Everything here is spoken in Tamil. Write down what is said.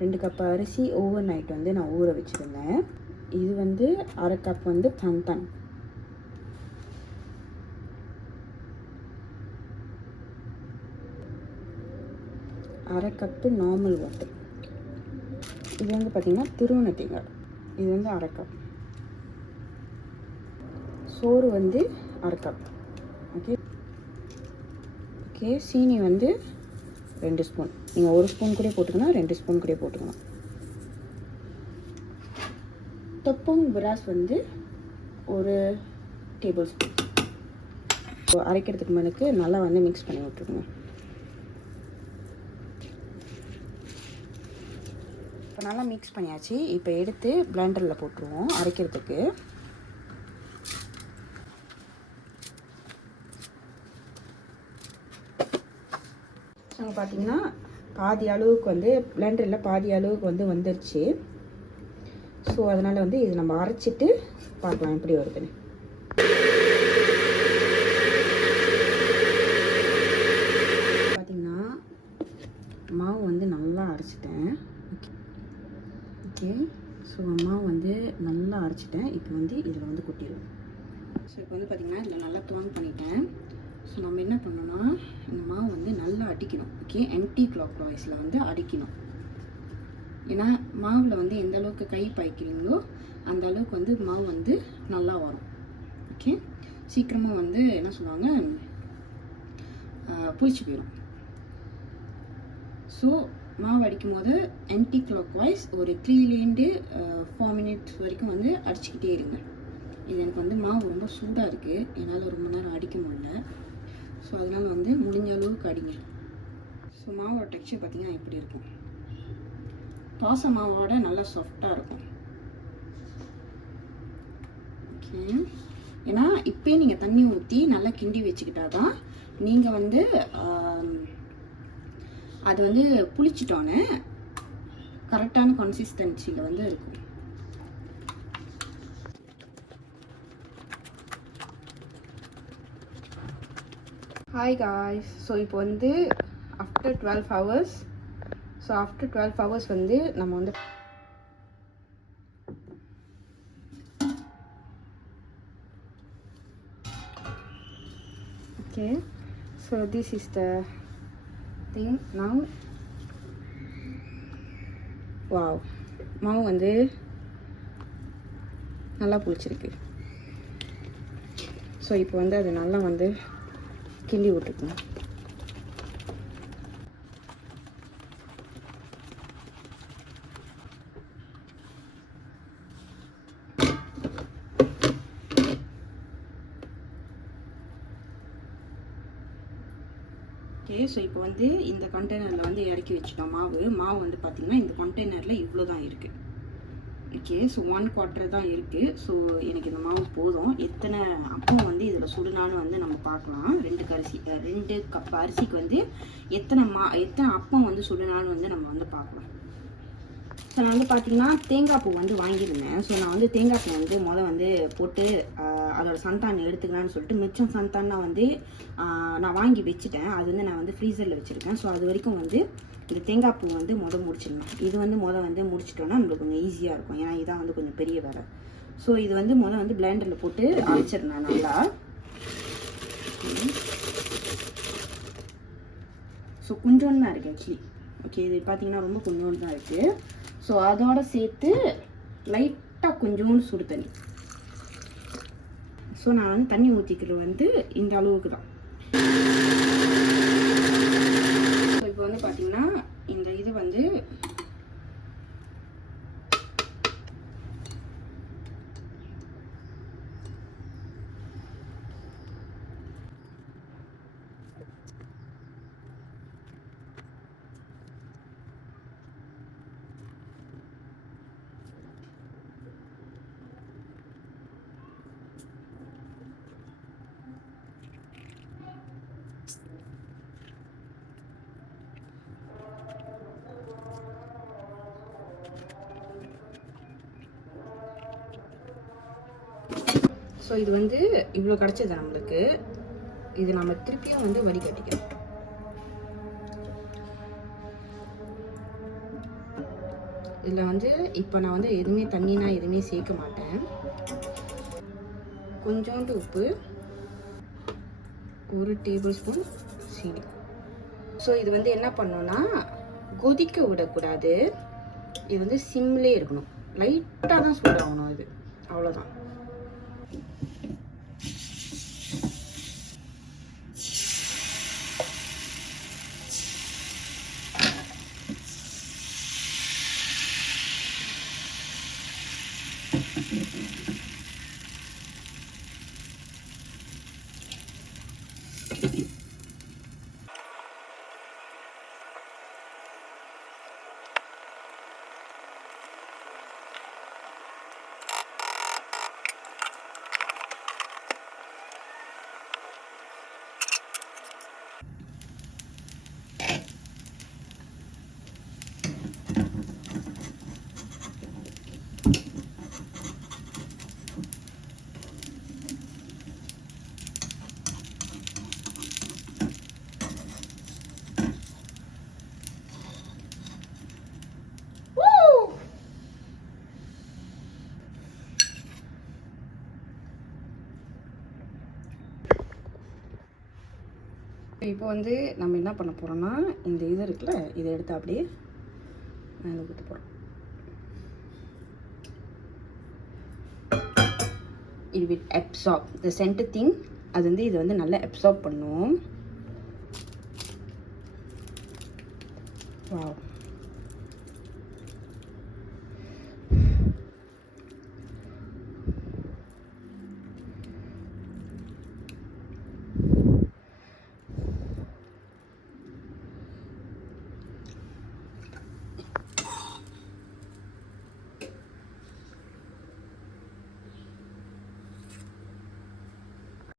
2 கப் அரிசி ஓவர் நைட் வந்து நான் ஊற வச்சுருந்தேன். இது வந்து 1/2 கப் வந்து தந்தன், 1/2 கப்பு நார்மல் வாட்டர். இது வந்து பார்த்திங்கன்னா திருவண்ண தேங்காய், இது வந்து 1/2 கப். சோறு வந்து 1/2 கப். Okay okay. சீனி வந்து 2 ஸ்பூன். நீங்கள் 1 ஸ்பூன் கூட போட்டுக்கலாம், 2 ஸ்பூன் கூட போட்டுக்கலாம். tepung beras வந்து 1 டேபிள் ஸ்பூன். அரைக்கிறதுக்கு முன்னாடி நல்லா வந்து மிக்ஸ் பண்ணி விட்டுருங்க. இப்போ நல்லா மிக்ஸ் பண்ணியாச்சு. இப்போ எடுத்து பிளெண்டரில் போட்டுருவோம் அரைக்கிறதுக்கு. ஸோ பார்த்தீங்கன்னா பாதி அளவுக்கு வந்து பிளெண்டரில் பாதி அளவுக்கு வந்து வந்துருச்சு. ஸோ அதனால் வந்து இது நம்ம அரைச்சிட்டு பார்க்கலாம் எப்படி வருதுன்னு. பார்த்தீங்கன்னா மாவு வந்து நல்லா அரைச்சிட்டேன். ஓகே ஸோ மாவு வந்து நல்லா அரைச்சிட்டேன். இப்போ வந்து இதில் வந்து கொட்டிடுவோம். ஸோ இப்போ வந்து பார்த்திங்கன்னா இதில் நல்லா டர்ன் பண்ணிட்டேன். ஸோ நம்ம என்ன பண்ணோன்னா இந்த மாவு வந்து நல்லா அடிக்கணும். ஓகே, ஆன்டி கிளாக் வாய்ஸில் வந்து அடிக்கணும். ஏன்னா மாவில் வந்து எந்த அளவுக்கு கை பாய்க்கிறீங்களோ அந்த அளவுக்கு வந்து மாவு வந்து நல்லா வரும். ஓகே, சீக்கிரமாக வந்து என்ன சொல்லுவாங்க புளிச்சு போயிடும். ஸோ மாவு அடிக்கும் போது ஆன்டி கிளாக் வாய்ஸ் ஒரு 3 to 4 மினிட்ஸ் வரைக்கும் வந்து அடிச்சுக்கிட்டே இருங்க. இது எனக்கு வந்து மாவு ரொம்ப சூடாக இருக்குது, என்னால் ரொம்ப நேரம் அடிக்க முடியல. ஸோ அதனால் வந்து முடிஞ்ச அளவுக்கு அடிங்க. ஸோ மாவோட டெக்ஸ்சர் பார்த்திங்கன்னா எப்படி இருக்கும், தோசை மாவோட நல்லா சாஃப்டாக இருக்கும். ஓகே, ஏன்னா இப்போயே நீங்கள் தண்ணி ஊற்றி நல்லா கிண்டி வச்சுக்கிட்டா தான் நீங்கள் வந்து அது வந்து புளிச்சிட்டோன்னு கரெக்டான கன்சிஸ்டன்சியில் வந்து இருக்கும். Hi guys. ஸோ இப்போ வந்து after 12 hours, so after 12 hours வந்து நம்ம வந்து okay. So this is the thing now. Wow, மாவு வந்து நல்லா புளிச்சிருக்கு. ஸோ இப்போ வந்து அது நல்லா வந்து கிண்டி விட்டுக்கணும். ஓகே, ஸோ இப்போ வந்து இந்த கண்டெய்னரில் வந்து இறக்கி வச்சுட்டோம். மாவு வந்து பார்த்திங்கன்னா இந்த கண்டெய்னரில் இவ்வளோ தான் இருக்குது. ஓகே, ஸோ 1/4 தான் இருக்குது. ஸோ எனக்கு இந்த மாவு போதும். எத்தனை அப்பம் வந்து இதில் சுடுனாலும் வந்து நம்ம பார்க்கலாம். 2 கப் அரிசிக்கு வந்து எத்தனை அப்பம் வந்து சுடுனாலும் வந்து நம்ம வந்து பார்க்கலாம். ஸோ நான் வந்து பார்த்திங்கன்னா தேங்காய் பூ வந்து வாங்கியிருந்தேன். ஸோ நான் வந்து தேங்காய் பூ வந்து வந்து போட்டு அதோட சந்தானை எடுத்துக்கலான்னு சொல்லிட்டு மிச்சம் சந்தான்னா வந்து நான் வாங்கி வச்சுட்டேன். அது வந்து நான் வந்து ஃப்ரீசரில் வச்சுருக்கேன். ஸோ அது வரைக்கும் வந்து இந்த தேங்காய் பூ வந்து முடிச்சிடணும். இது வந்து வந்து முடிச்சிட்டோன்னா நம்மளுக்கு கொஞ்சம் ஈஸியாக இருக்கும். ஏன்னா இதான் வந்து கொஞ்சம் பெரிய வேலை. ஸோ இது வந்து வந்து பிளெண்டரில் போட்டு அரைச்சிடணும் நல்லா. ஸோ கொஞ்சோண்டு தான் இருக்குது ஆக்சுவலி. ஓகே, இது பார்த்தீங்கன்னா ரொம்ப கொஞ்சோண்டு தான் இருக்குது. ஸோ அதோட சேர்த்து லைட்டாக கொஞ்சோண்டு சுடு தண்ணி. ஸோ நான் வந்து தண்ணி ஊற்றிக்கிறது வந்து இந்த அளவுக்கு தான். ஸோ இப்போ வந்து பார்த்தீங்கன்னா இந்த இது வந்து ஸோ இது வந்து இவ்வளோ கிடச்சது நம்மளுக்கு. இது நம்ம திருப்பியும் வந்து வடிகட்டிக்கணும். இதில் வந்து இப்போ நான் வந்து எதுவுமே தண்ணினா எதுவுமே சேர்க்க மாட்டேன். கொஞ்சோண்டு உப்பு, 1 டேபிள் ஸ்பூன் சீனி. ஸோ இது வந்து என்ன பண்ணோன்னா கொதிக்க விடக்கூடாது. இது வந்து சிம்லே இருக்கணும். லைட்டாக தான் சூடாகணும். இது அவ்வளோதான். இப்போ வந்து நம்ம என்ன பண்ண போகிறோம்னா இந்த இது இருக்குல்ல, இதை எடுத்து அப்படியே மேலே ஊற்ற போகிறோம். it will absorb the center thing. அது வந்து இது வந்து நல்லா absorb பண்ணும். Wow.